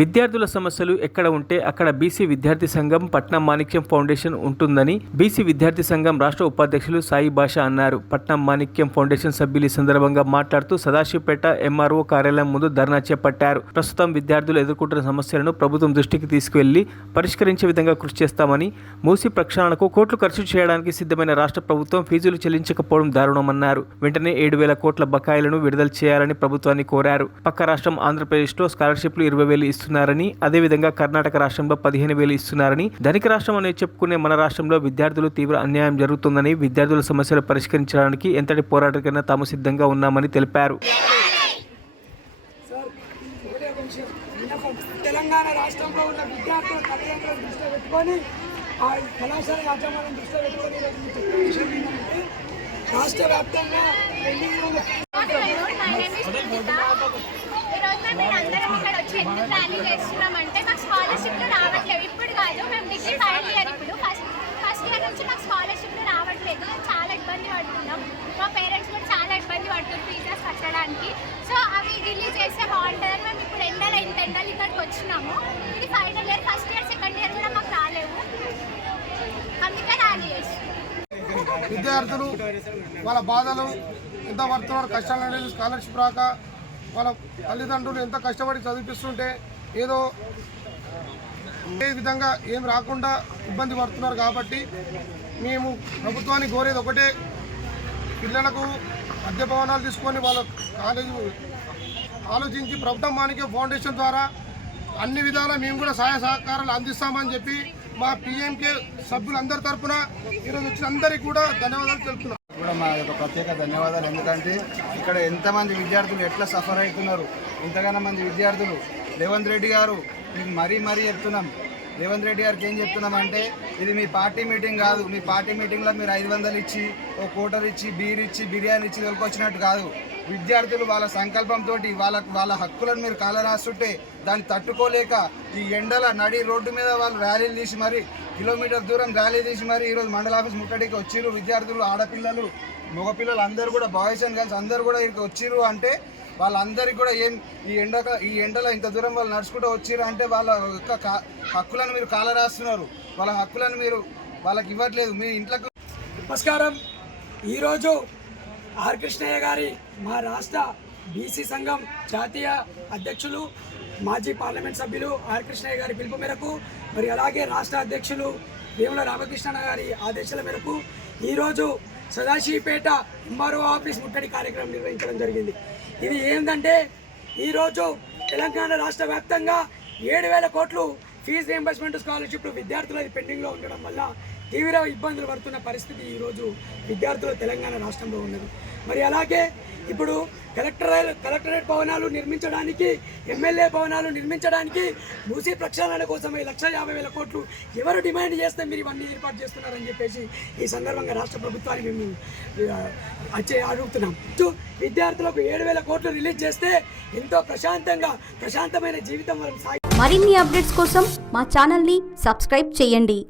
విద్యార్థుల సమస్యలు ఎక్కడ ఉంటే అక్కడ బీసీ విద్యార్థి సంఘం పట్నం మాణిక్యం ఫౌండేషన్ ఉంటుందని బీసీ విద్యార్థి సంఘం రాష్ట్ర ఉపాధ్యక్షులు సాయి భాష అన్నారు. పట్నం మాణిక్యం ఫౌండేషన్ సభ్యులు ఈ సందర్భంగా మాట్లాడుతూ సదాశివపేట ఎంఆర్ఓ కార్యాలయం ముందు ధర్నా చేపట్టారు. ప్రస్తుతం విద్యార్థులు ఎదుర్కొంటున్న సమస్యలను ప్రభుత్వం దృష్టికి తీసుకువెళ్లి పరిష్కరించే విధంగా కృషి చేస్తామని, మూసీ ప్రక్షాళనకు కోట్లు ఖర్చు చేయడానికి సిద్ధమైన రాష్ట్ర ప్రభుత్వం ఫీజులు చెల్లించకపోవడం దారుణమన్నారు. వెంటనే 7,000 కోట్ల బకాయిలను విడుదల చేయాలని ప్రభుత్వాన్ని కోరారు. పక్క రాష్ట్రం ఆంధ్రప్రదేశ్లో స్కాలర్షిప్లు 20,000 ఇస్తున్నారని, అదేవిధంగా కర్ణాటక రాష్ట్రంలో 15,000 ఇస్తున్నారని, ధనిక రాష్ట్రం అని చెప్పుకునే మన రాష్ట్రంలో విద్యార్థులు తీవ్ర అన్యాయం జరుగుతుందని, విద్యార్థుల సమస్యలు పరిష్కరించడానికి ఎంతటి పోరాటకైనా తాము సిద్ధంగా ఉన్నామని తెలిపారు. తెలంగాణ రాష్ట్రంలో ఉన్న విద్యార్థుల తల్లిదండ్రులను దృష్టిలో పెట్టుకొని ఆ కళాశాల యాజమాన్యం దృష్టిలో పెట్టుకొని చెప్పే విషయం ఏంటంటే రాష్ట్ర వ్యాప్తంగా ఎందుకు ర్యాలీ చేస్తున్నామంటే మాకు స్కాలర్షిప్లు రావట్లేదు. ఇప్పుడు కాదు, మేము డిగ్రీ ఫైనల్ ఇయర్. ఇప్పుడు ఫస్ట్ ఇయర్ నుంచి మాకు స్కాలర్షిప్లు రావట్లేదు. మేము చాలా ఇబ్బంది పడుతున్నాం. మా పేరెంట్స్ కూడా చాలా ఇబ్బంది పడుతున్నారు ఫీజెస్ కట్టడానికి. సో అవి రిలీజ్ చేస్తే బాగుంటుందని మేము ఇప్పుడు ఎండలు ఇక్కడికి వచ్చినాము. ఇది final year, first year second year కూడా మాకు రాలేవు, అందుకే ర్యాలీ చేస్తున్నాం. విద్యార్థులు వాళ్ళ బాధలు ఎంత పడుతున్నారు, కష్టాలు అనేది స్కాలర్షిప్ రాక వాళ్ళ తల్లిదండ్రులు ఎంత కష్టపడి చదివిస్తుంటే ఏదో ఏ విధంగా ఏం రాకుండా ఇబ్బంది పడుతున్నారు. కాబట్టి మేము ప్రభుత్వాన్ని కోరేది ఒకటే, పిల్లలకు అద్దె భవనాలు తీసుకొని వాళ్ళ కాలేజీ ఆలోచించి ప్రభుత్వం మాణిక్యం ఫౌండేషన్ ద్వారా అన్ని విధాలా మేము కూడా సహాయ సహకారాలు అందిస్తామని చెప్పి మా పిఎంకే సభ్యులందరి తరఫున ఈరోజు వచ్చిన అందరికీ కూడా ధన్యవాదాలు తెలుపుతున్నాం. కూడా మా యొక్క ప్రత్యేక ధన్యవాదాలు. ఎందుకంటే ఇక్కడ ఎంతమంది విద్యార్థులు ఎట్లా సఫర్ అవుతున్నారు, ఇంతగానో మంది విద్యార్థులు. రేవంత్ రెడ్డి గారు మీకు మరీ చెప్తున్నాం, రేవంత్ రెడ్డి గారికి ఏం చెప్తున్నామంటే, ఇది మీ పార్టీ మీటింగ్ కాదు. మీ పార్టీ మీటింగ్లో మీరు 500 ఇచ్చి, ఓ కోటర్ ఇచ్చి, బీర్ ఇచ్చి, బిర్యానీ ఇచ్చి తోలుకొచ్చినట్టు కాదు. విద్యార్థులు వాళ్ళ సంకల్పంతో వాళ్ళ హక్కులను మీరు కాలరాస్తుంటే దాన్ని తట్టుకోలేక ఈ ఎండల నడి రోడ్డు మీద వాళ్ళు ర్యాలీలు తీసి మరి కిలోమీటర్ దూరం ర్యాలీ తీసి మరి ఈరోజు మండల ఆఫీస్ ముట్టడికి వచ్చిర్రు. విద్యార్థులు, ఆడపిల్లలు, మగపిల్లలు అందరూ కూడా, బాయ్స్ అండ్ గర్ల్స్ అందరూ కూడా ఇక్కడికి వచ్చిర్రు. అంటే వాళ్ళందరికీ కూడా ఈ ఎండలో ఇంత దూరం వాళ్ళు నడుచుకుంటూ వచ్చిర్రు అంటే వాళ్ళ యొక్క హక్కులను మీరు కాలరాస్తున్నారు. వాళ్ళ హక్కులను మీరు వాళ్ళకి ఇవ్వట్లేదు. మీ ఇంట్లోకి నమస్కారం. ఈరోజు ఆర్ కృష్ణయ్య గారి మా రాష్ట్ర బీసీ సంఘం జాతీయ అధ్యక్షులు, మాజీ పార్లమెంట్ సభ్యులు ఆర్ కృష్ణయ్య గారి పిలుపు మేరకు, మరి అలాగే రాష్ట్ర అధ్యక్షులు వేముల రామకృష్ణ గారి ఆదేశాల మేరకు ఈరోజు సదాశివపేట ఎంఆర్ఓ ఆఫీస్ ముట్టడి కార్యక్రమం నిర్వహించడం జరిగింది. ఇది ఏంటంటే, ఈరోజు తెలంగాణ రాష్ట్ర వ్యాప్తంగా 7,000 కోట్లు ఫీజు రియంబర్స్మెంట్ స్కాలర్షిప్లు విద్యార్థులది పెండింగ్లో ఉండడం వల్ల తీవ్ర ఇబ్బందులు పడుతున్న పరిస్థితి ఈరోజు విద్యార్థులు తెలంగాణ రాష్ట్రంలో ఉన్నది. మరి అలాగే ఇప్పుడు కలెక్టరేట్ భవనాలు నిర్మించడానికి, ఎమ్మెల్యే భవనాలు నిర్మించడానికి, మూసీ ప్రక్షాళన కోసమే 1,50,000 కోట్లు ఎవరు డిమాండ్ చేస్తే మీరు ఇవన్నీ ఏర్పాటు చేస్తున్నారని చెప్పేసి ఈ సందర్భంగా రాష్ట్ర ప్రభుత్వాన్ని మేము అడుగుతున్నాం. విద్యార్థులకు 7,000 కోట్లు రిలీజ్ చేస్తే ఎంతో ప్రశాంతమైన జీవితం మనం సాగి. మరిన్ని అప్డేట్స్ కోసం మా ఛానల్ని సబ్స్క్రైబ్ చేయండి.